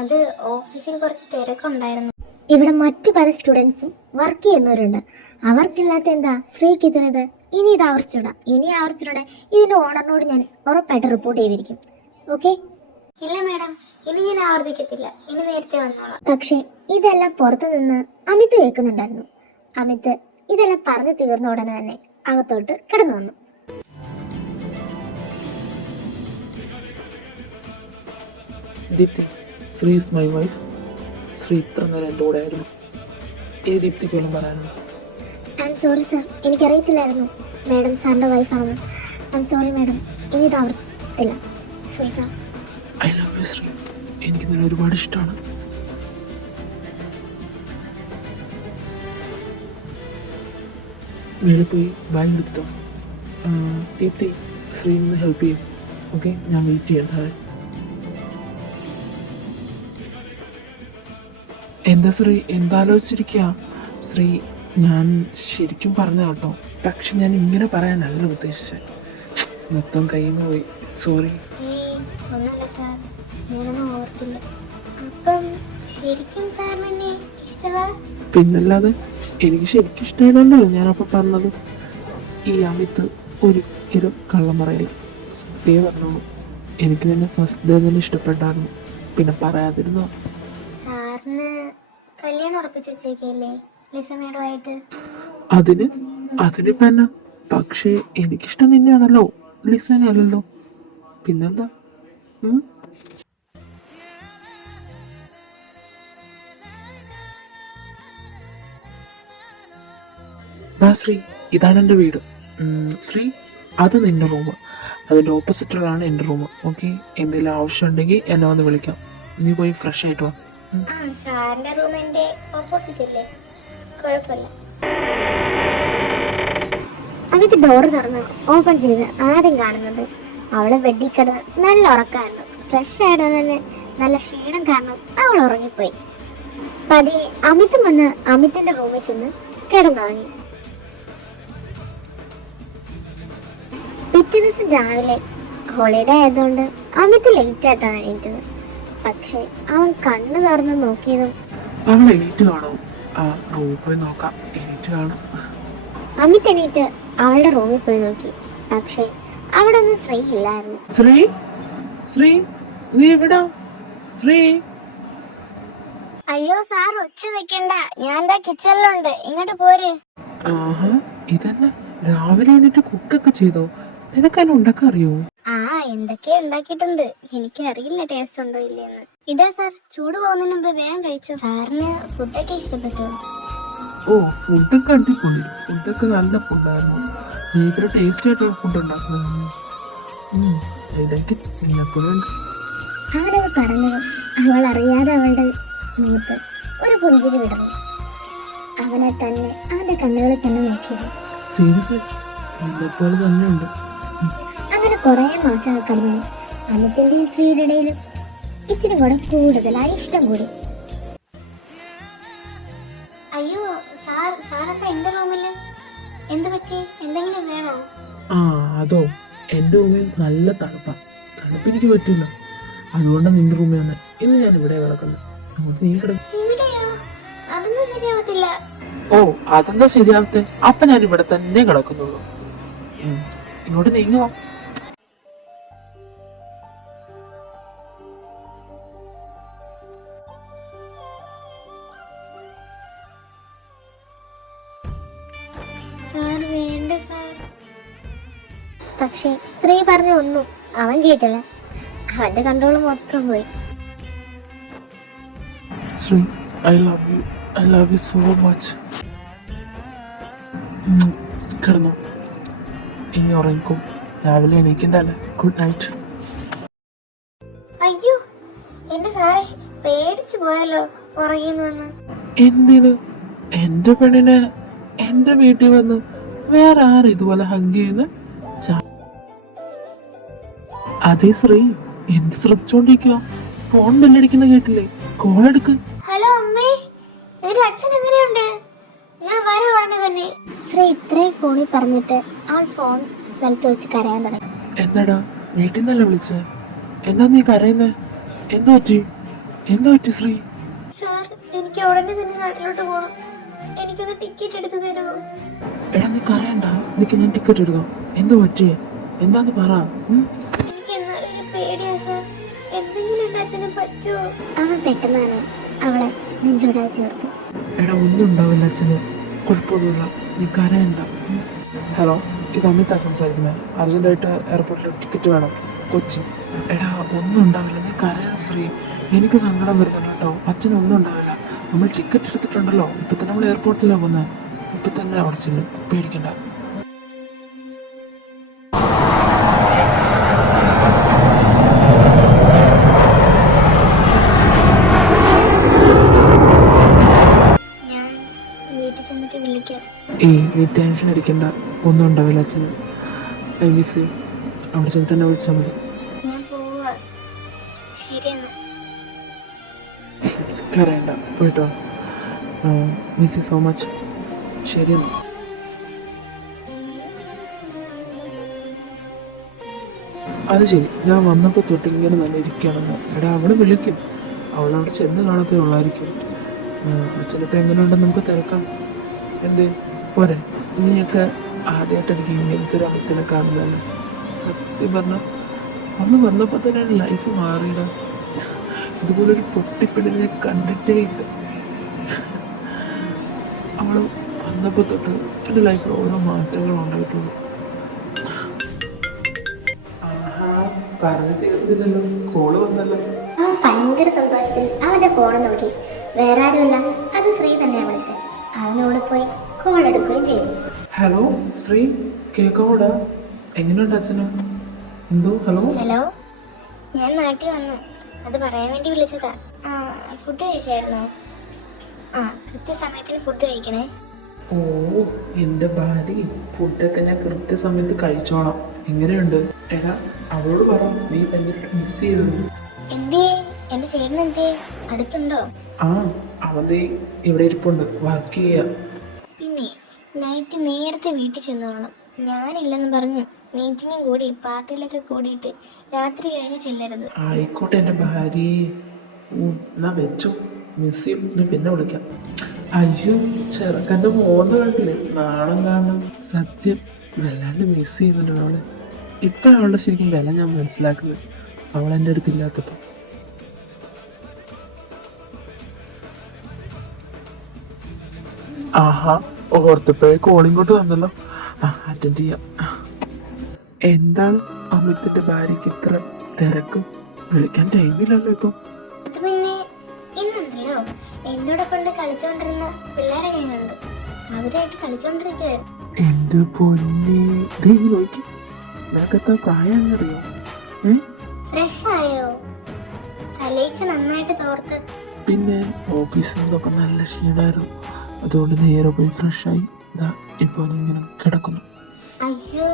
അത് ഓഫീസിൽ കുറച്ച് തിരക്കുണ്ടായിരുന്നു. ഇവിടെ മറ്റു പല സ്റ്റുഡൻസും വർക്ക് ചെയ്യുന്നവരുണ്ട്. അവർക്കില്ലാത്ത എന്താ ശ്രീക്ക് ഇതിനത്? ഇനി ഇത് ആവർത്തിച്ചൂടാ. ഇതിന്റെ ഓണറിനോട് ഞാൻ ഉറപ്പായിട്ട് റിപ്പോർട്ട് ചെയ്തിരിക്കും. ഓക്കെ? ഇല്ല മാഡം, ഇനി ഞാൻ ആവർത്തിക്കത്തില്ല. ഇനി നേരത്തെ വന്നോളാം. പക്ഷെ ഇതെല്ലാം പുറത്തു നിന്ന് അമിത് കേൾക്കുന്നുണ്ടായിരുന്നു. അമിത് ഇതെല്ലാം പറഞ്ഞു തീർന്ന ഉടനെ തന്നെ അകത്തോട്ട് കിടന്നു വന്നു. Deepti, Sree is my wife. Sree ഇത്ര നേരം എൻ്റെ കൂടെ ആയിരുന്നു. ഈ ദീപ്തിക്ക് വല്ലതും പറയാനുണ്ടോ? ഐ എം സോറി സർ, എനിക്കറിയത്തില്ലായിരുന്നു മാഡം സാറിൻ്റെ വൈഫാണെന്ന്. ഐ എം സോറി മാഡം, ഇനി ഇത് ആവർത്തില്ല. Sorry sir. I love you Sree. എനിക്ക് നിന്നെ ഒരുപാട് ഇഷ്ടമാണ്. വീട്ടിൽ പോയി ബാഗ് എടുത്തിട്ടോ. ദീപ്തി, ശ്രീ നിന്ന് ഹെൽപ്പ് ചെയ്യും. ഓക്കെ, ഞാൻ വെയിറ്റ് ചെയ്യാം താഴെ. എന്താ ശ്രീ, എന്താലോചിച്ചിരിക്കുക? ശ്രീ, ഞാൻ ശരിക്കും പറഞ്ഞ കേട്ടോ, പക്ഷെ ഞാൻ ഇങ്ങനെ പറയാനല്ല ഉദ്ദേശിച്ചത്. മൊത്തം കയ്യിൽ നിന്ന് പോയി, സോറി. ഒന്നുമില്ല സാർ, ഞാനൊന്നും ഓർത്തില്ല. അപ്പം ശരിക്കും സാറിന് എന്നെ ഇഷ്ടമാണ്? പിന്നല്ലാതെ, എനിക്ക് ശരിക്കും ഇഷ്ടമായതുകൊണ്ടല്ലോ ഞാനപ്പോൾ പറഞ്ഞത്. ഈ അമിത് ഒരിക്കലും കള്ളം പറയില്ല. സത്യം പറഞ്ഞോളൂ, എനിക്ക് നിന്നെ ഫസ്റ്റ് ഡേ തന്നെ ഇഷ്ടപ്പെട്ടായിരുന്നു. പിന്നെ പറയാതിരുന്നോ? സാറിന് കല്യാണം ഉറപ്പിച്ച് വെച്ചേക്കല്ലേ ലിസ മേഡമായിട്ട്? അതിനിപ്പോ എന്നാ? പക്ഷേ എനിക്കിഷ്ടം നിന്നെയാണല്ലോ, ലിസനെ അല്ലല്ലോ. പിന്നെന്താ? ശ്രീ, ഇതാണ് എൻ്റെ വീട്. ശ്രീ, അത് നിന്റെ റൂം. അതിൻ്റെ ഓപ്പോസിറ്റിലാണ് എൻ്റെ റൂം. ഓക്കെ, എന്തെങ്കിലും ആവശ്യം ഉണ്ടെങ്കിൽ എന്നെ വന്ന് വിളിക്കാം. നീ പോയി ഫ്രഷ് ആയിട്ട് വാ. സാറിന്റെ റൂം എന്റെ ഓപ്പോസിറ്റ് അല്ലേ? കുഴപ്പമില്ല. അമിത് ഡോറ് തുറന്ന് ഓപ്പൺ ചെയ്ത് ആദ്യം കാണുന്നത് അവളെ ബെഡിൽ കിടന്ന് നല്ല ഉറക്കമായിരുന്നു. ഫ്രഷ് ആയിട്ട് തന്നെ നല്ല ക്ഷീണം കാരണം അവൾ ഉറങ്ങിപ്പോയി. പതിയെ അമിതും വന്ന് അമിതിന്റെ റൂമിൽ ചെന്ന് കിടന്നുറങ്ങി. പിറ്റേ ദിവസം രാവിലെ ഹോളിഡേ ആയതുകൊണ്ട് അമിത് ലേറ്റ് ആയിട്ടാണ് എണീറ്റത്. പക്ഷെ അവൻ കണ്ണു തുറന്ന് നോക്കിയതും അവൾ എണീറ്റ് കാണോ? റൂമിൽ പോയി നോക്കാം. എണീറ്റ് കാണും. അമിത് എണീറ്റ് അവളുടെ റൂമിൽ പോയി നോക്കി. പക്ഷെ അവിടെ ഒന്നും ശ്രീ ഇല്ലായിരുന്നു. ശ്രീ, നീ എവിടാ? ശ്രീ. അയ്യോ സാർ, ഒച്ച വെക്കണ്ട, ഞാൻ എന്താ കിച്ചണിലുണ്ട്, ഇങ്ങോട്ട് പോര്. ആഹാ, ഇതന്നെ രാവിലെ എണീറ്റ് കുക്കൊക്കെ ചെയ്തോ? നിനക്കതിനെ ഉണ്ടാക്കാൻ അറിയോ? എന്തൊക്കെയാ ഉണ്ടാക്കിയിട്ടുണ്ട്. എനിക്ക് അറിയില്ല ടേസ്റ്റ് ഉണ്ടോ ഇല്ലെന്ന്. ഇതാ സാർ, ചൂട് പോകുന്നതിന് മുമ്പ് വേഗം കഴിച്ചു. സാറിന് ഫുഡൊക്കെ ഇഷ്ടപ്പെട്ടോ? ഓ, ഫുഡൊക്കെ അടിപൊളി. ഫുഡൊക്കെ നല്ല ഫുഡായിരുന്നു. ഭയങ്കര ടേസ്റ്റി ആയിട്ടുള്ള ഫുഡ് ഉണ്ടാക്കുന്നത്. അവരത് പറഞ്ഞതും അവൾ അറിയാതെ അവളുടെ മുഖത്ത് ഒരു പുഞ്ചിരി വിടർന്നു. അവനെ തന്നെ അവന്റെ കണ്ണുകളിൽ തന്നെ നോക്കിയത്. അങ്ങനെ കുറെ മാസങ്ങൾ കഴിഞ്ഞു. അമിതിന്റെയും ശ്രീയുടെ ഇടയിലും ഇച്ചിരി കൂടെ കൂടുതലായി ഇഷ്ടം കൂടി. അയ്യോ സാർ, സാറെന്താ എന്റെ റൂമില്? എന്ത് പറ്റി? എന്തെങ്കിലും വേണോ? അതോ, എന്റെ റൂമിൽ നല്ല തണുപ്പെനിക്ക് പറ്റില്ല. അതുകൊണ്ടാണ് നിന്റെ റൂമിൽ വന്നെ. ഇന്ന് ഞാൻ ഇവിടെ കിടക്കുന്നത്. നീ ഇവിടെയോ? അതൊന്നും ശരിയാവത്തില്ല. ഓ, അതെന്താ ശരിയാവത്തെ? അപ്പൊ ഞാൻ ഇവിടെ തന്നെ കിടക്കുന്നുള്ളൂ. ഇങ്ങോട്ട് നീങ്ങുവാ. സാർ വേണ്ട സാർ. പക്ഷെ ശ്രീ പറഞ്ഞ ഒന്നും അവൻ കേട്ടില്ല. അവന്റെ കൺട്രോൾ മൊത്തം പോയി. Shri, I love you so much. കിടന്നു, ഇനി ഉറങ്ങിക്കും. രാവിലെ എണീക്കണ്ടല്ലേ. Good night. അയ്യോ എന്റെ സാറേ, പേടിച്ചു പോയല്ലോ പുറകേന്ന് വന്ന്. എന്തിന്? എന്റെ പെണ്ണിനെ എന്റെ വീട്ടിൽ വന്ന് വേറെ ആരും ഇതുപോലെ ഹഗ് ചെയ്യുന്ന? അതേ ശ്രീ, എന്ത് ശ്രദ്ധിച്ചോണ്ടിരിക്കുക? ഫോൺ ബെല്ലടിക്കുന്ന കേട്ടില്ലേ? കോൾ എടുക്ക്. ഹലോ അമ്മേ, ഇതിന്റെ അച്ഛൻ എങ്ങനെയുണ്ട്? ഞാൻ വരാം ഉടനെ തന്നെ. ശ്രീ ഇത്രയും ഫോണിൽ പറഞ്ഞിട്ട് അവൾ ഫോൺ സ്ഥലത്ത് വെച്ച് കരയാൻ തുടങ്ങി. എന്താടാ, വീട്ടിൽ നിന്നല്ലേ വിളിച്ചേ? എന്താ നീ കരയുന്നേ? എന്തു പറ്റി? എന്താ പറ്റി ശ്രീ? സാർ എനിക്ക് ഉടനെ തന്നെ നാട്ടിലോട്ട് പോകണം. എനിക്കൊന്ന് ടിക്കറ്റ് എടുത്തു തരുമോ? എടാ നീ കരയണ്ട, നിനക്ക് ഞാൻ ടിക്കറ്റ് എടുക്കാം. എന്തോ പറ്റി? എന്താന്ന് പറ. എനിക്ക് എന്നാലും പേടിയാ സാർ. എന്തെങ്കിലും എൻ്റെ അച്ഛന് പറ്റുമോ? അവൻ പെട്ടെന്നാണ് അവളെ നെഞ്ചോടായി ചേർത്ത്. എടാ ഒന്നും ഉണ്ടാവില്ല അച്ഛന്, കുഴപ്പമൊന്നുമില്ല, നീ കരയണ്ട. ഹലോ, ഇത് അമിതാ സംസാരിക്കുന്നത്. അർജന്റായിട്ട് എയർപോർട്ടിൽ ടിക്കറ്റ് വേണം, കൊച്ചി. എടാ ഒന്നും ഉണ്ടാവില്ല, നീ കരയാൻ ശ്രീ. എനിക്ക് സങ്കടം വരുന്നുണ്ട് കേട്ടോ. അച്ഛനൊന്നും ഉണ്ടാവില്ല. നമ്മൾ ടിക്കറ്റ് എടുത്തിട്ടുണ്ടല്ലോ. ഇപ്പൊ തന്നെ നമ്മൾ എയർപോർട്ടിലാണ് പോകുന്നത്. ഇപ്പൊ തന്നെ അവിടെ ചെല്ലും, പേടിക്കണ്ട. ഞാൻ വീട്ടിൽ ചെന്നിട്ട് വിളിക്കാം. നീ ടെൻഷൻ അടിക്കണ്ട, ഒന്നും ഉണ്ടാവില്ല അച്ഛന്. I miss you. അവിടെ ചെന്നിട്ട് തന്നെ വിളിച്ചാൽ മതി. ഞാൻ പോവാ. ശരിയെന്നാ. കരയണ്ട, പോയിട്ടോ. Miss you so much. ശരിയെന്നാ. അത് ശരി, ഞാൻ വന്നപ്പോൾ തൊട്ട് ഇങ്ങനെ തന്നെ ഇരിക്കുകയാണെന്ന്. എടാ അവള് വിളിക്കും, അവളവിടെ ചെന്ന് കാണത്തേ ഉള്ളായിരിക്കും. അച്ഛനിപ്പോൾ എങ്ങനെയുണ്ടെന്ന് നമുക്ക് തിരക്കാം. എന്തേ പോരെ? നീയൊക്കെ ആദ്യമായിട്ടായിരിക്കും ഇങ്ങനത്തെ ഒരു അവസ്ഥനെ കാണുന്നതല്ലേ. സത്യം പറഞ്ഞാൽ അന്ന് വന്നപ്പോൾ തന്നെ ലൈഫ് മാറിയില്ല. ഇതുപോലൊരു പൊട്ടിപ്പിടിനെ കണ്ടിട്ടേ ഇല്ല. അവള് വന്നപ്പോൾ തൊട്ട് എൻ്റെ ലൈഫിൽ ഓരോ മാറ്റങ്ങൾ ഉണ്ടായിട്ടുള്ളൂ. പറഞ്ഞു തീർന്നില്ലല്ലോ, കോള് വന്നല്ലോ. അവൻ ഭയങ്കര സന്തോഷത്തിൽ അവന്റെ ഫോൺ നോക്കി. വേറെ ആരുമില്ല, അത് ശ്രീ തന്നെയാണ് വിളിച്ചത്. അവനോട് പോയി കോൾ എടുക്കുകയും ചെയ്തു. ഹലോ ശ്രീ, കേൾക്കാവോടാ? എങ്ങനെയുണ്ട് അച്ഛന്? എന്തോ ഹലോ. ഹലോ, ഞാൻ നാട്ടിൽ വന്നു. അത് പറയാൻ വേണ്ടി വിളിച്ചതാ. ഫുഡ് കഴിച്ചായിരുന്നോ? കൃത്യസമയത്തിന് ഫുഡ് കഴിക്കണേ. ഓ എൻ്റെ ഭാര്യ, ഫുഡൊക്കെ ഞാൻ കൃത്യസമയത്ത് കഴിച്ചോളാം. എങ്ങനെയുണ്ട്? എടാ അവളോട് പറ നീ ഭയങ്കര മിസ് ചെയ്തു. എന്തേ എന്റെ ചേട്ടൻ എന്തേ? അടുത്തുണ്ടോ? അവൻ ഇവിടെ ഇരിപ്പുണ്ട്, വർക്ക് ചെയ്യാ. പിന്നെ നൈറ്റ് നേരത്തെ വീട്ടിൽ ചെന്നോളണം. ഞാനില്ലെന്ന് പറഞ്ഞു മീറ്റിങ്ങും കൂടി പാർട്ടിയിലൊക്കെ കൂടിയിട്ട് രാത്രി കഴിഞ്ഞ് ചെല്ലരുത്. ആയിക്കോട്ടെ എൻ്റെ ഭാര്യ. എന്നാ വെച്ചോ, മിസ് ചെയ്യും. ഞാൻ പിന്നെ വിളിക്കാം. അയ്യോ ചെറുക്കൻ്റെ മോന്ന് കണ്ടില്ലേ, നാണം കാണണം. സത്യം വല്ലാണ്ട് മിസ് ചെയ്യുന്നുണ്ട് അവളെ. ഇപ്പം അവളുടെ ശരിക്കും വില ഞാൻ മനസ്സിലാക്കുന്നത്, അവളെൻ്റെ അടുത്തില്ലാത്തപ്പോൾ. ആഹാ, ഓർത്തപ്പോഴേ കോളിങ്ങോട്ട് വന്നല്ലോ. അറ്റൻഡ് ചെയ്യാം. എന്താണ് അമിത്തിന്റെ ഭാര്യയ്ക്ക് ഇത്ര തിരക്ക്? വിളിക്കാൻ ടൈമില്ലല്ലോ ഇപ്പം. അത് പിന്നെ ഇന്നുണ്ടല്ലോ എന്നോടൊപ്പം കളിച്ചോണ്ടിരുന്ന പിള്ളേരെ ഞാൻ കണ്ടു. അവരായിട്ട് കളിച്ചോണ്ടിരിക്കുവായിരുന്നു. എന്റെ പൊന്നെ, നോക്കി നിനക്കെത്ര പ്രായമാണെന്നറിയോ? ഫ്രഷ് ആയോ? തലേക്ക് നന്നായിട്ട് തോർത്ത്. പിന്നെ ഓഫീസിൽ നിന്നൊക്കെ നല്ല ക്ഷീണമായിരുന്നു, അതുകൊണ്ട് നേരെ പോയി ഫ്രഷായി ഇപ്പൊ ഇങ്ങനെ കിടക്കുന്നു. അയ്യോ,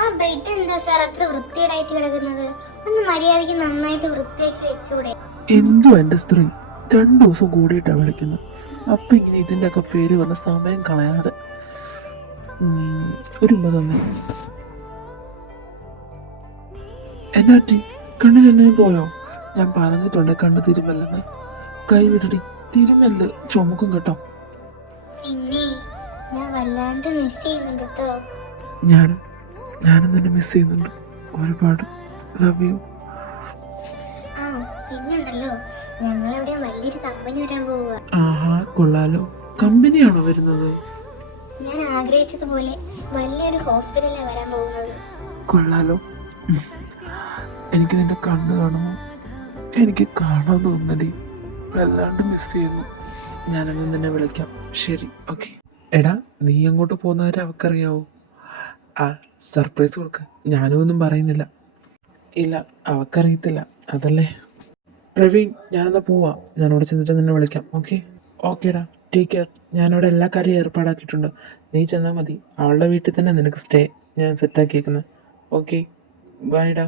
ആ ബെഡ് എന്താ സാർ അത്ര വൃത്തികേടായിട്ട് കിടക്കുന്നത്? ഒന്ന് മര്യാദയ്ക്ക് നന്നായിട്ട് വൃത്തിയാക്കി വെച്ചൂടെ? എന്തോ എന്റെ സ്ത്രീ 2 ദിവസം കൂടിയിട്ടാ വിളിക്കുന്നത്. അപ്പൊ ഇങ്ങനെ ഇതിന്റെ ഒക്കെ പേര് പറഞ്ഞ സമയം കളയാതെ ഒരു തന്നെ. എന്നാറ്റി കണ്ണിൽ എന്നെ പോയോ? ഞാൻ പറഞ്ഞിട്ടുണ്ട് കണ്ണ് തിരുമല്ലെന്ന്. കൈ വിടടി, തിരുമല്ല് ചുമക്കും കേട്ടോ. പിന്നെ ഞാൻ വല്ലാണ്ട് മിസ് ചെയ്യുന്നുണ്ട് കേട്ടോ. ഞാനും തന്നെ മിസ് ചെയ്യുന്നുണ്ട് ഒരുപാട്. Love you. പിന്നുണ്ടല്ലോ ഞങ്ങളിവിടെ വലിയൊരു കമ്പനി വരാൻ പോവുക. ആഹാ കൊള്ളാലോ. കമ്പനിയാണോ വരുന്നത്? ഞാൻ ആഗ്രഹിച്ചതുപോലെ വലിയൊരു ഹോസ്പിറ്റലിലാണ് വരാൻ പോകുന്നത്. കൊള്ളാലോ. എനിക്ക് നിന്റെ കണ്ണ് കാണുമോ? എനിക്ക് കാണാൻ തോന്നടി, വല്ലാണ്ട് മിസ് ചെയ്യുന്നു. ഞാനൊന്നും നിന്നെ വിളിക്കാം. ശരി, ഓക്കെ. എടാ നീ അങ്ങോട്ട് പോകുന്നവരെ അവക്കറിയാവോ? സർപ്രൈസ് കൊടുക്ക. ഞാനും ഒന്നും പറയുന്നില്ല. ഇല്ല അവക്കറിയത്തില്ല, അതല്ലേ. പ്രവീൺ, ഞാനെന്നാ പോവാ. ഞാനവിടെ ചെന്നിട്ട് നിന്നെ വിളിക്കാം. ഓക്കെ? ഓക്കേടാ, ടേക്ക് കെയർ. ഞാനവിടെ എല്ലാ കാര്യവും ഏർപ്പാടാക്കിയിട്ടുണ്ട്. നീ ചെന്നാൽ മതി. അവളുടെ വീട്ടിൽ തന്നെ നിനക്ക് സ്റ്റേ ഞാൻ സെറ്റാക്കിയേക്കുന്നത്. ഓക്കെ, ബൈഡാ.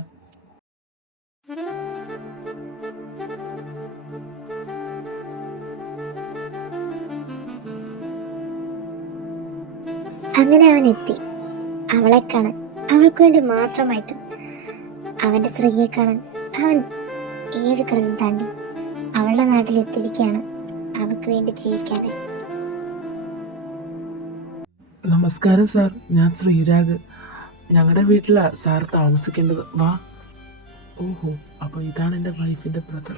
അങ്ങനെ അവൻ എത്തി അവളെ കാണാൻ. അവൾക്ക് വേണ്ടി മാത്രമായിട്ട് അവന്റെ സ്ത്രീയെ കാണാൻ അവൻ 7 കടന്ന് താണ്ടി അവളുടെ നാട്ടിലെത്തിയിരിക്കുകയാണ് അവൾക്ക് വേണ്ടി ജീവിക്കാതെ. നമസ്കാരം സാർ, ഞാൻ ശ്രീരാഗ്. ഞങ്ങളുടെ വീട്ടിലാ സാർ താമസിക്കേണ്ടത്. വാ. ഓഹോ, അപ്പൊ ഇതാണ് എൻ്റെ വൈഫിന്റെ ബ്രദർ.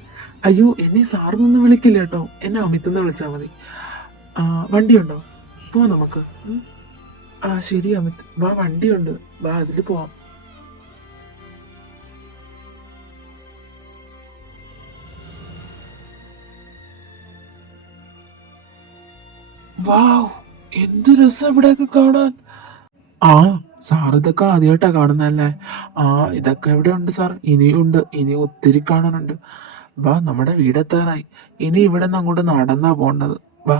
അയ്യോ, എന്നെ സാറിനൊന്നും വിളിക്കില്ല കേട്ടോ, എന്നെ അമിത്തെന്ന് വിളിച്ചാൽ മതി. വണ്ടിയുണ്ടോ? പോവാം നമുക്ക്. ശരി അമിത്, വാ, വണ്ടിയുണ്ട്, വാ, അതിൽ പോവാം. വാവ്, എന്ത് രസം ഇവിടെയൊക്കെ കാണാൻ. സാർ ഇതൊക്കെ ആദ്യമായിട്ടാ കാണുന്നല്ലേ? ഇതൊക്കെ ഇവിടെ ഉണ്ട് സാർ, ഇനിയുണ്ട്, ഇനി ഒത്തിരി കാണാനുണ്ട്. വാ, നമ്മുടെ വീടെത്താറായി. ഇനി ഇവിടെ നിന്ന് അങ്ങോട്ട് നടന്നാ പോണ്ടത്. വാ.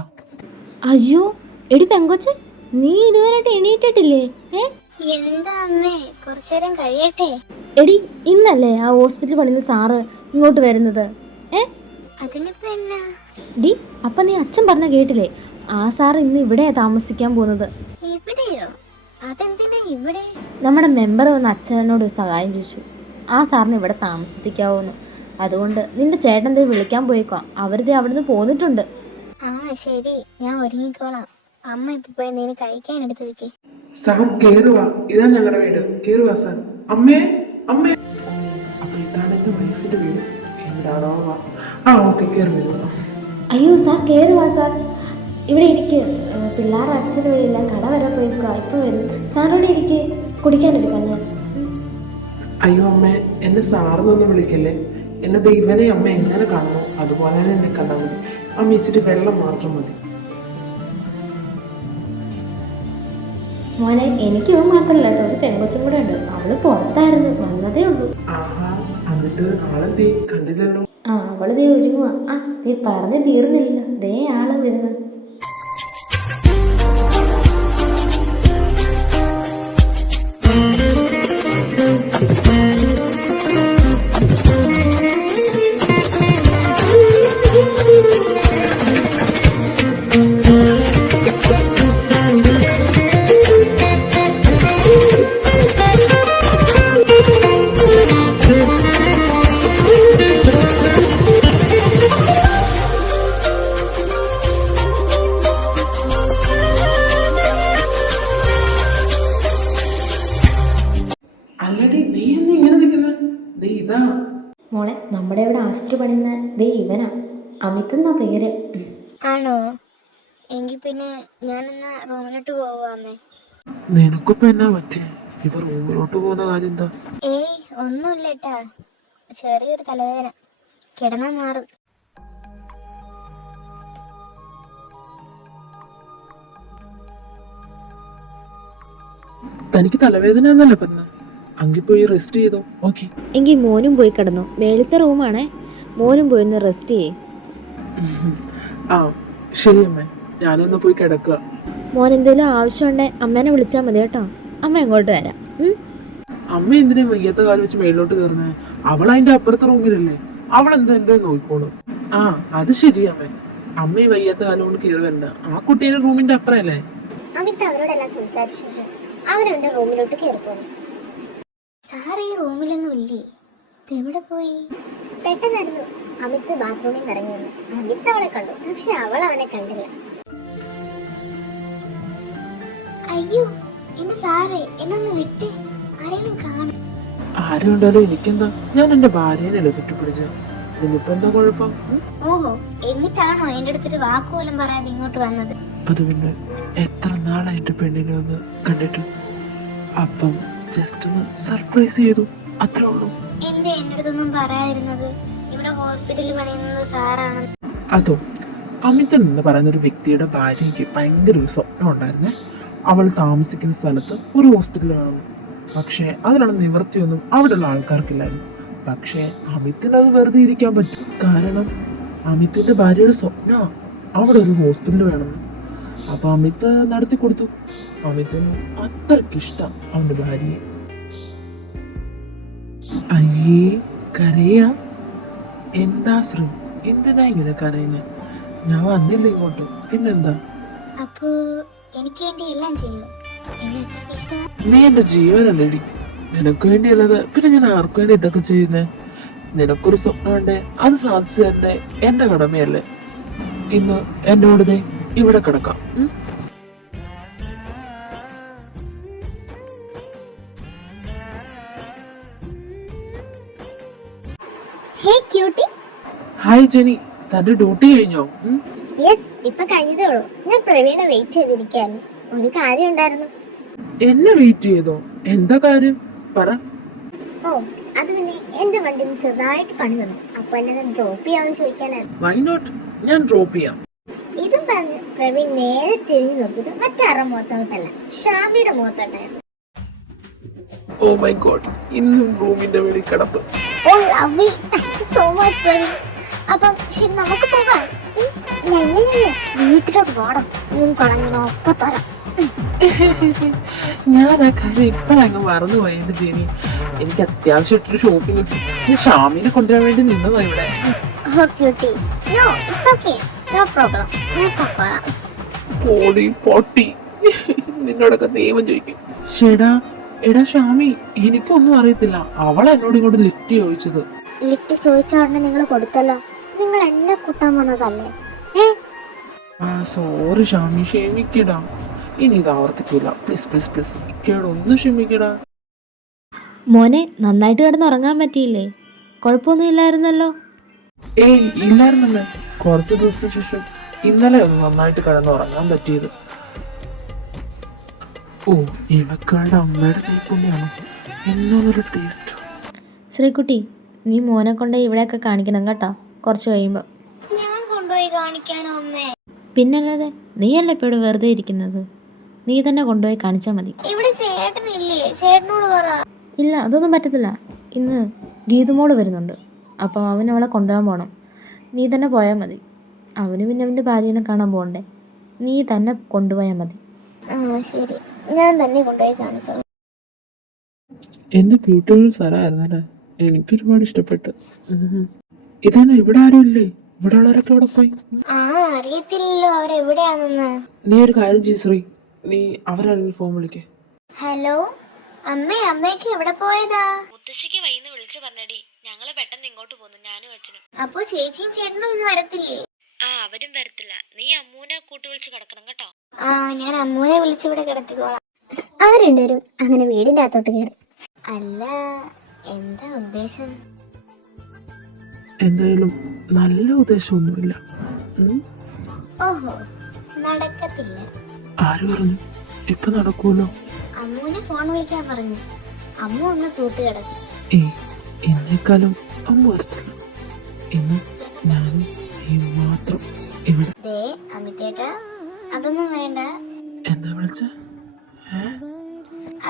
അയ്യോ എടി പെങ്കൊച്ച്, നീ ഇതുവരെയായിട്ട് എണീറ്റിട്ടില്ലേ? എന്താ അമ്മേ, കുറച്ചേരം കഴിയട്ടെ. എടി ഇന്നല്ലേ ആ ഹോസ്പിറ്റൽ പണിന്ന് സാറ് ഇങ്ങോട്ട് വരുന്നത്? അതിനിപ്പോ എന്നാ? ഡി, അപ്പൊ നീ അച്ഛൻ പറഞ്ഞ കേട്ടില്ലേ? ആ സാർ ഇന്ന് ഇവിടെയാ താമസിക്കാൻ പോകുന്നത്. ഇവിടെയോ? അതെന്തിനാ ഇവിടെ? നമ്മുടെ മെമ്പർ വന്ന് അച്ഛനോട് ഒരു സഹായം ചോദിച്ചു, ആ സാറിന് ഇവിടെ താമസിപ്പിക്കാവോന്ന്. അതുകൊണ്ട് നിന്റെ ചേട്ടൻ ദേ വിളിക്കാൻ പോയേക്കാം, അവരുടെ അവിടുന്ന് പോന്നിട്ടുണ്ട്. ശരി, ഞാൻ ഒരുങ്ങിക്കോളാം. അമ്മ ഇപ്പൊ പോയി എന്തെങ്കിലും കഴിക്കാൻ എടുത്ത് വെക്കേ. സാർ കേറുവാ, ഇതാ ഞങ്ങളുടെ വീട്. കേറുവാ സാർ. അമ്മേ, അമ്മേ. അപ്പൊ ഇതാണ് എന്റെ വൈഫിന്റെ വീട്. എന്താണോ? ഓക്കെ, കേറി വരൂ. അയ്യോ സാർ കേറുവാ സാർ, ഇവിടെ ഇരിക്ക്. പിള്ളേർ അച്ഛന് വഴിയില്ല, കട വരെ പോയിക്കോ, ഇപ്പൊ വരും. സാറോടെ ഇരിക്ക്, കുടിക്കാനെടുക്കാം ഞാൻ. അയ്യോ അമ്മേ, എന്നെ സാറിനൊന്നും വിളിക്കല്ലേ. എന്നെ ദൈവനെ അമ്മ എങ്ങനെ കാണുന്നു അതുപോലെ തന്നെ എന്നെ കണ്ടാൽ മതി. അമ്മ ഇച്ചിരി വെള്ളം മാത്രം മതി. മോനെ, എനിക്ക് മാത്രമല്ല കേട്ടോ, ഒരു പെങ്കൊച്ചും കൂടെ ഉണ്ട്. അവള് പുറത്തായിരുന്നു, വന്നതേ ഉള്ളൂ. എന്നിട്ട് ആളെന്തേ കണ്ടില്ലല്ലോ? അവള് ദേ ഒരുങ്ങുവാ. ദേ പറഞ്ഞു തീർന്നില്ലല്ലോ, ദേ ആള് വരുന്നത്. മോളെ, നമ്മുടെ ഇവിടെ ആശുപത്രി പണിയുന്ന ദേ ഇവനാ, അമിത് എന്നാ പേര്. ആണോ? എങ്കിൽ പിന്നെ ഞാനെന്നാ റൂമിലോട്ട് പോവാമേ. നിനക്കിപ്പോ എന്നാ പറ്റിയ? ഇപ്പൊ റൂമിലോട്ട് പോകുന്ന കാര്യം എന്താ? ഒന്നുമില്ലട്ടാ, ചെറിയൊരു തലവേദന, കിടന്നാ മാറും. തനിക്ക് തലവേദന എന്നല്ലേ പറഞ്ഞ? അങ്കിൽ പോയി റെസ്റ്റ് ചെയ്തോ. ഓക്കെ, എങ്കിൽ മോനും പോയി കിടന്നു. മേളത്തെ റൂമാണേ, മോനും പോയി ഒന്ന് റെസ്റ്റ് ചെയ്യേ. ശരി അമ്മേ, ഞാനൊന്ന് പോയി കിടക്കുക. മോൻ എന്തെങ്കിലും ആവശ്യമുണ്ടെ അമ്മേനെ വിളിച്ചാൽ മതി കേട്ടോ, അമ്മ എങ്ങോട്ട് വരാം. അമ്മ എന്തിനാ വയ്യാത്ത കാലം വെച്ച് മേളിലോട്ട് കയറുന്നത്? അവൾ അതിന്റെ അപ്പുറത്തെ റൂമിലല്ലേ, അവൾ എന്താ നോക്കിക്കോളും. അത് ശരി അമ്മേ, അമ്മ ഈ വയ്യാത്ത കാലം കൊണ്ട് കയറി വരണ്ട. ആ കുട്ടീന്റെ റൂമിന്റെ അപ്പുറല്ലേ? അമിത് അവരോടെല്ലാം സംസാരിച്ച ശേഷം അവനവന്റെ റൂമിലോട്ട് കയറിപ്പോന്നു. സാർ ഈ റൂമിലൊന്നും ഇല്ലേ? എവിടെ പോയി? പെട്ടെന്നായിരുന്നു അമിത് ബാത്റൂമിൽ നിന്ന് ഇറങ്ങി വന്നു. അമിത് അവളെ കണ്ടു, പക്ഷെ അവൾ അവനെ കണ്ടില്ല. അയ്യോ, എന്റെ സാറേ, എന്നൊന്ന് വിട്ടേ, ആരെങ്കിലും കാണും. ആരും ഉണ്ടല്ലോ, എനിക്കെന്താ? ഞാൻ എന്റെ ഭാര്യനെ കെട്ടിപ്പിടിച്ച. ഇതിനിപ്പോ എന്താ കുഴപ്പം? ഓഹോ, എന്നിട്ടാണോ എന്റെ അടുത്തൊരു വാക്കുപോലും പറയാതെ ഇങ്ങോട്ട് വന്നത്? അത് പിന്നെ എത്ര നാളായി എന്റെ പെണ്ണിനെ ഒന്ന് കണ്ടിട്ട്. അപ്പം ജസ്റ്റ് ഒന്ന് സർപ്രൈസ് ചെയ്തു, അത്രേ ഉള്ളൂ. എന്റെ അടുത്തൊന്നും പറയാതിരുന്നത്? ഇവിടെ ഹോസ്പിറ്റലിൽ പണിയുന്നത് സാറാണ്. അതോ, അമിതൻ എന്ന് പറയുന്ന ഒരു വ്യക്തിയുടെ ഭാര്യയ്ക്ക് ഭയങ്കര ഒരു സ്വപ്നം ഉണ്ടായിരുന്നേ. അവൾ താമസിക്കുന്ന സ്ഥലത്ത് ഒരു ഹോസ്പിറ്റൽ വേണം. പക്ഷെ അതിനുള്ള നിവൃത്തിയൊന്നും അവിടെയുള്ള ആൾക്കാർക്കില്ലായിരുന്നു. പക്ഷെ അമിത്തിന് അത് വെറുതെ ഇരിക്കാൻ പറ്റും. കാരണം അമിത്തിന്റെ ഭാര്യയുടെ സ്വപ്നം അവിടെ ഒരു ഹോസ്പിറ്റൽ വേണം. അപ്പൊ അമിത് നടത്തി കൊടുത്തു. അമിത്തിന് അത്രക്കിഷ്ടം അവന്റെ ഭാര്യയെ. അയ്യേ, കരയാ? എന്താ ശ്രീ, എന്തിനാ ഇങ്ങനെ കരയുന്നത്? ഞാൻ വന്നില്ല ഇങ്ങോട്ട്, പിന്നെന്താ? അപ്പോ എനിക്ക് വേണ്ടി എല്ലാം ചെയ്യും. നീ എന്റെ ജീവനല്ലേടി. നിനക്ക് വേണ്ടിയല്ലാതെ പിന്നെ ഞാൻ ആർക്കു വേണ്ടി ഇതൊക്കെ ചെയ്യുന്നേ? നിനക്കൊരു സ്വപ്നമുണ്ടേ അത് സാധിച്ചു തരണ്ടേ എന്റെ കടമയല്ലേ. ഇന്ന് എന്നോട് ദേ ഇവിടെ കിടക്കാം. ഹേ ക്യൂട്ടി. ഹായ് ജെനി, തന്റെ ഡ്യൂട്ടി കഴിഞ്ഞോ? യെസ്, ഇപ്പൊ കഴിഞ്ഞതേ ഉള്ളൂ. ഞാൻ പ്രവീണെ വെയിറ്റ് ചെയ്തിരിക്കായിരുന്നു. ഒരു കാര്യം ഉണ്ടായിരുന്നു. എന്നെ വെയിറ്റ് ചെയ്തോ? എന്താ കാര്യം പറ. ഓ, അത് പിന്നെ എന്റെ വണ്ടി ചെറുതായിട്ട് പണി വന്നു. അപ്പൊ എന്നെ ഡ്രോപ്പ് ചെയ്യാമെന്ന് ചോദിക്കാനായിരുന്നു. വൈ നോട്ട്, ഞാൻ ഡ്രോപ്പ് ചെയ്യാം. ഇതും പറഞ്ഞ് പ്രവീൺ നേരെ തിരിഞ്ഞു നോക്കിയത് മറ്റാരുടെ മുഖത്തോട്ടല്ല, ഷാമിയുടെ മുഖത്തോട്ടായിരുന്നു. ഓ മൈ ഗോഡ്, ഇന്നും റൂമിന്റെ വെളിയിൽ കിടപ്പ്. Oh lovely, thank you so much Praveen. അപ്പം ശരി, നമുക്ക് പോകാം. ഞങ്ങൾ വീട്ടിലോട്ട് പോകണം. കളഞ്ഞൊക്കെ തരാം. ഞാൻ ആ കാര്യം ഇപ്പഴങ്ങ് മറന്നുപോയി എന്റെ ജെനി. എനിക്ക് അത്യാവശ്യമായിട്ടൊരു ഷോപ്പിംഗ് ഷാമിനെ കൊണ്ടുവരാൻ വേണ്ടി നിന്നതാ ഇവിടെ. Oh cutie, no it's okay, no problem. ഞാൻ പോകാം. പോടി പൊട്ടി, നിന്നോടൊക്കെ ദൈവം ചോദിക്കും. ഷെടാ എടാ ഷാമി, എനിക്കൊന്നും അറിയത്തില്ല. അവൾ എന്നോട് ഇങ്ങോട്ട് ലിഫ്റ്റ് ചോദിച്ചത്. ലിഫ്റ്റ് ചോദിച്ച ഉടനെ നിങ്ങൾ കൊടുത്തല്ലോ. നിങ്ങൾ എന്നെ കൂട്ടാൻ വന്നതല്ലേ? ആ സോറി ഷാമി, ക്ഷമിക്കടാ. ഇനി ഇത് ആവർത്തിക്കൂല. പ്ലീസ് പ്ലീസ് പ്ലീസ് ഇക്കയോട് ഒന്ന് ക്ഷമിക്കടാ. മോനെ, നന്നായിട്ട് കിടന്ന് ഉറങ്ങാൻ പറ്റിയില്ലേ? കുഴപ്പമൊന്നും ഇല്ലായിരുന്നല്ലോ? ഏയ് ഇല്ലായിരുന്നല്ലേ. കുറച്ച് ദിവസത്തിന് ശേഷം ഇന്നലെ ഒന്ന് നന്നായിട്ട് കിടന്ന് ഉറങ്ങാൻ പറ്റിയത്. ഓ, ഇവക്കളുടെ അമ്മയുടെ കൈപ്പുണ്യാണ് എന്നൊരു ടേസ്റ്റ്. ശ്രീകുട്ടി, നീ മോനെ കൊണ്ട് ഇവിടെയൊക്കെ കാണിക്കണം കേട്ടോ, കുറച്ച് കഴിയുമ്പോൾ. ഞാൻ കൊണ്ടുപോയി കാണിക്കാനോ അമ്മേ? പിന്നല്ലാതെ, നീയല്ലേ ഇപ്പോൾ ഇവിടെ വെറുതെ ഇരിക്കുന്നത്? നീ തന്നെ കൊണ്ടുപോയി കാണിച്ചാൽ മതി. ഇവിടെ ചേട്ടനില്ലേ? ചേട്ടനോട് പറ. ഇല്ല, അതൊന്നും പറ്റത്തില്ല. ഇന്ന് ഗീതുമോള് വരുന്നുണ്ട്. അപ്പോൾ അവനവളെ കൊണ്ടുപോകാൻ പോകണം. നീ തന്നെ പോയാൽ മതി. അവന് പിന്നെ അവൻ്റെ ഭാര്യനെ കാണാൻ പോകണ്ടേ? നീ തന്നെ കൊണ്ടുപോയാൽ മതി. ആ ശരി, ഞാൻ തന്നെ കൊണ്ടുപോയി കാണിച്ചോളാം. എന്ത് ബ്യൂട്ടിഫുൾ സ്ഥലമായിരുന്നല്ലേ. എനിക്കൊരുപാട് ഇഷ്ടപ്പെട്ടു. ഇതന്നെ, ഇവിടെ ആരും ഇല്ലേ? ഇവിടെ ഉള്ളവരൊക്കെ ഇവിടെ പോയി. ആ അറിയത്തില്ലല്ലോ അവരെവിടെയാണെന്ന്. നീ ഒരു കാര്യം ചെയ്യ് ശ്രീ, നീ അവരാരെങ്കിലും ഫോൺ വിളിക്കേ. ഹലോ അമ്മേ, അമ്മയ്ക്ക് എവിടെ പോയതാ? മുത്തശ്ശിക്ക് വൈന്ന് വിളിച്ചു പറഞ്ഞടി, ഞങ്ങള് പെട്ടെന്ന് ഇങ്ങോട്ട് പോന്നു, ഞാനും അച്ഛനും. അപ്പൊ ചേച്ചിയും ചേട്ടനും ഇന്ന് വരത്തില്ലേ? ആ, അവരും വരത്തില്ല. നീ അമ്മൂനെ കൂട്ടി വിളിച്ച് കിടക്കണം കേട്ടോ. ആ, ഞാൻ അമ്മൂനെ വിളിച്ചിവിടെ കിടത്തിക്കോളാം. അവർ രണ്ടുപേരും അങ്ങനെ വീടിന്റെ അകത്തോട്ട് കയറി. അല്ല, എന്താ ഉദ്ദേശം? എന്തായാലും നല്ല ഉദ്ദേശമൊന്നുമില്ല. ഓഹോ, നടക്കത്തില്ല. ആര് പറഞ്ഞു? ഇപ്പൊ നടക്കൂലോ. അമ്മൂനെ ഫോൺ വിളിക്കാൻ പറഞ്ഞു. അമ്മ ഒന്ന് തൂട്ട് കിടക്കും. ഏയ്, എന്നെക്കാളും അമ്മ വരത്തില്ല. ഇന്ന് ഞാനും ഈ മാത്രം ഇവിടെ. ദേ അമിതേട്ടാ, അതൊന്നും വേണ്ട. എന്താ വിളിച്ച?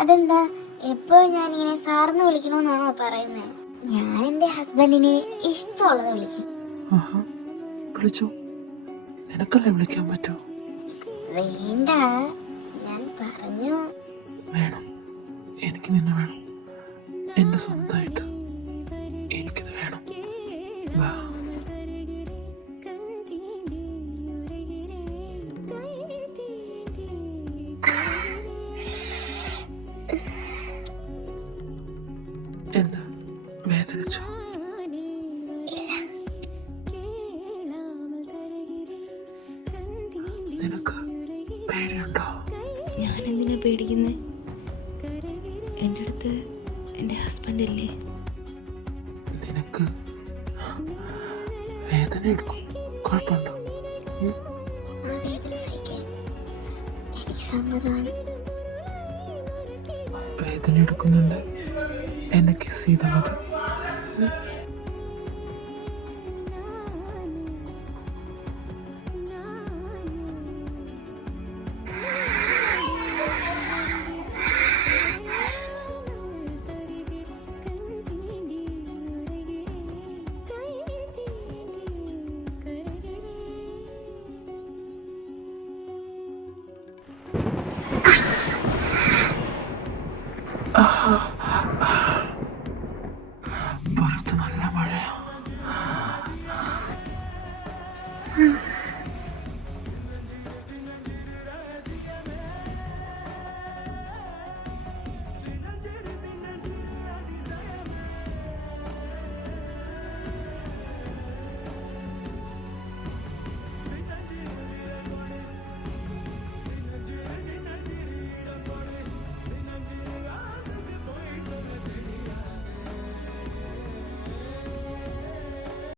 അതെന്താ എപ്പോഴും ഞാൻ ഇങ്ങനെ സാറിന് വിളിക്കണമെന്നാണോ പറയുന്നത്? ഞാൻ എന്റെ ഹസ്ബൻഡിന് ഇഷ്ടമുള്ളത് വിളിക്കും. ആഹാ, വിളിച്ചോ. നിനക്കല്ലേ വിളിക്കാൻ പറ്റൂ. വേണ്ട, ഞാൻ പറഞ്ഞു. വേണം, എനിക്ക് നിന്നെ വേണം. എന്റെ സ്വന്തമായിട്ട് എനിക്കിത് വേണം. വാ. എന്താ വേദനിച്ചോ? നിനക്ക് പേടിയുണ്ടോ? ഞാൻ എന്തിനാ പേടിക്കുന്നേ? എൻ്റെ അടുത്ത് എൻ്റെ ഹസ്ബൻഡ് ഇല്ലേ? നിനക്ക് വേദന എടുക്കും, കുഴപ്പമുണ്ടോ? ആ വേദന സഹിക്കാൻ എനിക്ക് സമ്മതമാണ്. വേദന എടുക്കുന്നുണ്ട്, എന്നെ കിസ് ചെയ്താൽ മതി.